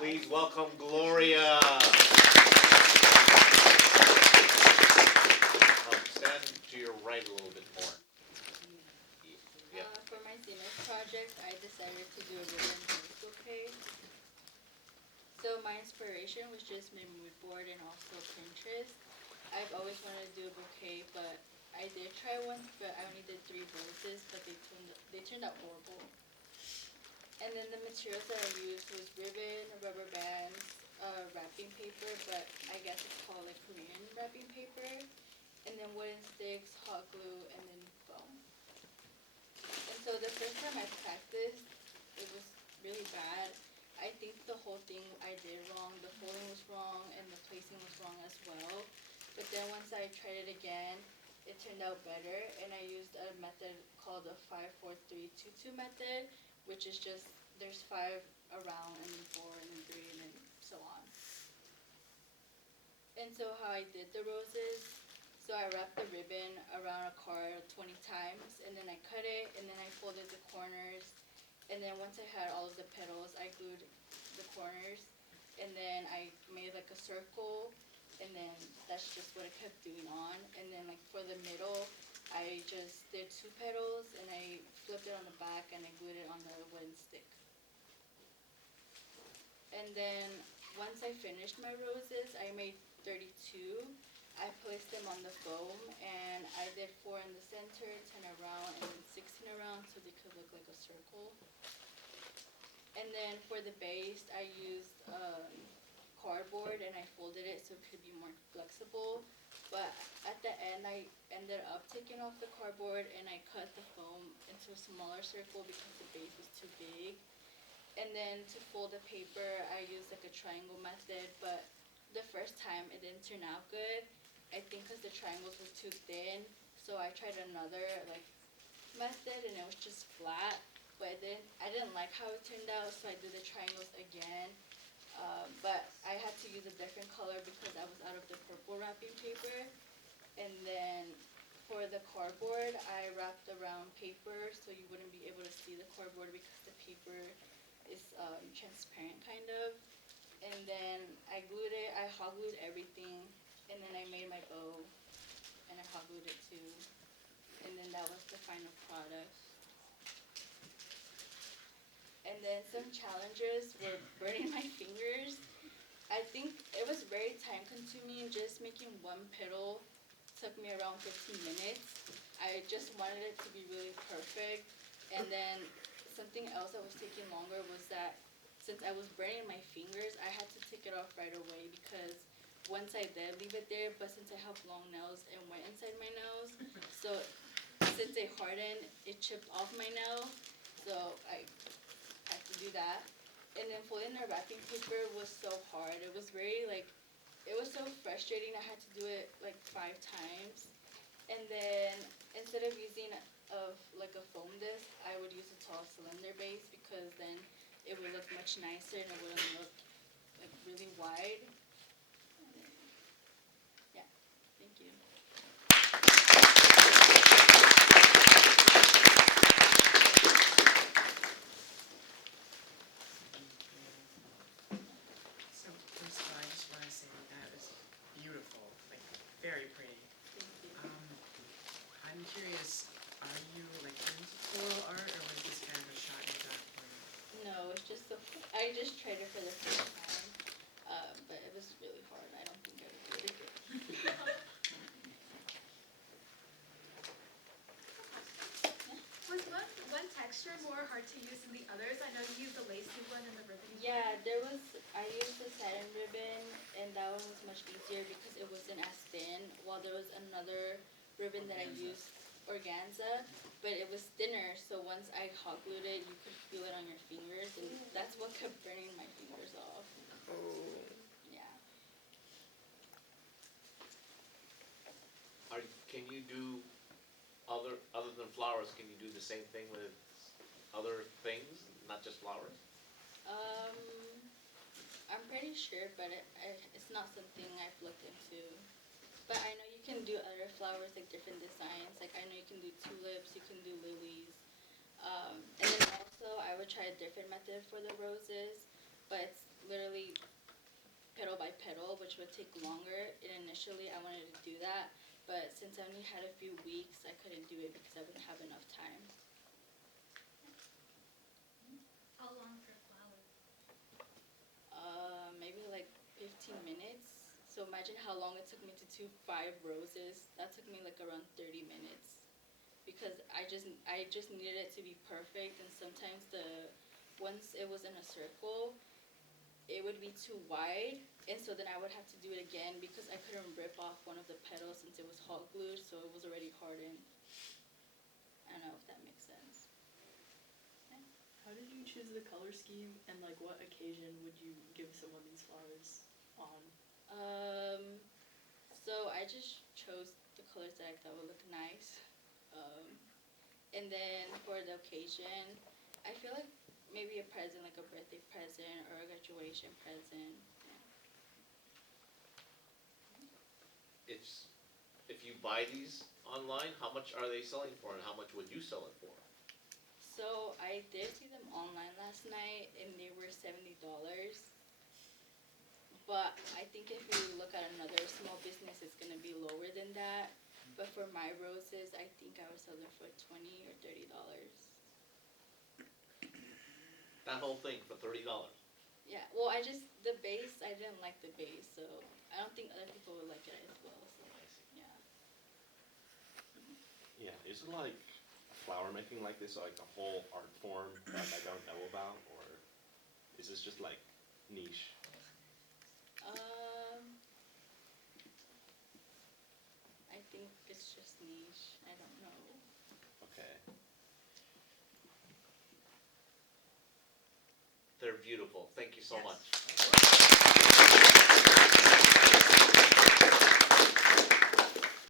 Please welcome Gloria. Stand to your right a little bit more. Yeah. For my Zenith project, I decided to do a ribbon rose bouquet. So my inspiration was just my mood board and also Pinterest. I've always wanted to do a bouquet, but I did try once, but I only did 3 roses, but they turned out horrible. And then the materials that I used was ribbon, rubber bands, wrapping paper, but I guess it's called like Korean wrapping paper, and then wooden sticks, hot glue, and then foam. And so the first time I practiced, it was really bad. I think the whole thing I did wrong. The folding was wrong and the placing was wrong as well. But then once I tried it again, it turned out better, and I used a method called the 5-4-3-2-2 method, which is just there's 5 around and then 4 and then 3 and then so on. And so how I did the roses, so I wrapped the ribbon around a card 20 times, and then I cut it, and then I folded the corners, and then once I had all of the petals, I glued the corners, and then I made like a circle, and then that's just what I kept doing on. And then like for the middle, I just did 2 petals, and I flipped it on the back, and I glued it on the wooden stick. And then once I finished my roses, I made 32. I placed them on the foam, and I did 4 in the center, 10 around, and then 16 around so they could look like a circle. And then for the base, I used cardboard, and I folded it so it could be more flexible. But at the end, I ended up taking off the cardboard, and I cut the foam into a smaller circle because the base was too big. And then to fold the paper, I used like a triangle method, but the first time it didn't turn out good. I think because the triangles were too thin, so I tried another like method, and it was just flat. But I didn't like how it turned out, so I did the triangles again. But I had to use a different color because I was out of the purple wrapping paper. And then for the cardboard, I wrapped around paper so you wouldn't be able to see the cardboard because the paper is transparent kind of. And then I glued it, I hot glued everything, and then I made my bow, and I hot glued it too. And then that was the final product. And then some challenges were burning my fingers. I think it was very time consuming. Just making 1 petal took me around 15 minutes. I just wanted it to be really perfect. And then something else that was taking longer was that since I was burning my fingers, I had to take it off right away because once I did leave it there, but since I have long nails, it went inside my nails. So since they hardened, it chipped off my nail. So I had to do that. And then folding the wrapping paper was so hard. It was very it was so frustrating. I had to do it like 5 times. And then instead of using a foam disc, I would use a tall cylinder base because then it would look much nicer and it wouldn't look like really wide. And then, yeah, thank you. So first of all, I just want to say that is beautiful, like very pretty. Thank you. I'm curious, are you like into floral art, or was this kind of a shot in the dark for you? No, it's just I just tried it for the first time, but it was really hard. I don't think I would do it again. Was one texture more hard to use than the others? I know you used the lacy one and the ribbon. Yeah, I used the satin ribbon, and that one was much easier because it wasn't as thin, while there was another ribbon that I used, organza, but it was thinner, so once I hot glued it, you could feel it on your fingers, and that's what kept burning my fingers off. Yeah. Can you do other than flowers? Can you do the same thing with other things, not just flowers? I'm pretty sure, but it's not something I've looked into. But I know you can do other flowers, like different designs. Like I know you can do tulips, you can do lilies. And then also I would try a different method for the roses, but it's literally would take longer. And initially, I wanted to do that, but since I only had a few weeks, I couldn't do it because I wouldn't have enough time. How long for a flower? Maybe like 15 minutes. So imagine how long it took me to do 5 roses. That took me like around 30 minutes. Because I just needed it to be perfect, and sometimes once it was in a circle, it would be too wide, and so then I would have to do it again because I couldn't rip off one of the petals since it was hot glued, so it was already hardened. I don't know if that makes sense. How did you choose the color scheme, and like what occasion would you give someone these flowers on? So I just chose the colors that I thought would look nice. And then for the occasion, I feel like maybe a present, like a birthday present or a graduation present. If you buy these online, how much are they selling for, and how much would you sell it for? So I did see them online last night, and they were $70. But I think if you look at another small business, it's gonna be lower than that. But for my roses, I think I would sell them for $20 or $30. That whole thing for $30. Yeah. Well, the base, I didn't like the base, so I don't think other people would like it as well. So yeah. Yeah, is it like flower making like this, like a whole art form that I don't know about, or is this just like niche? I think it's just niche. I don't know. Okay. They're beautiful. Thank you so Yes. much.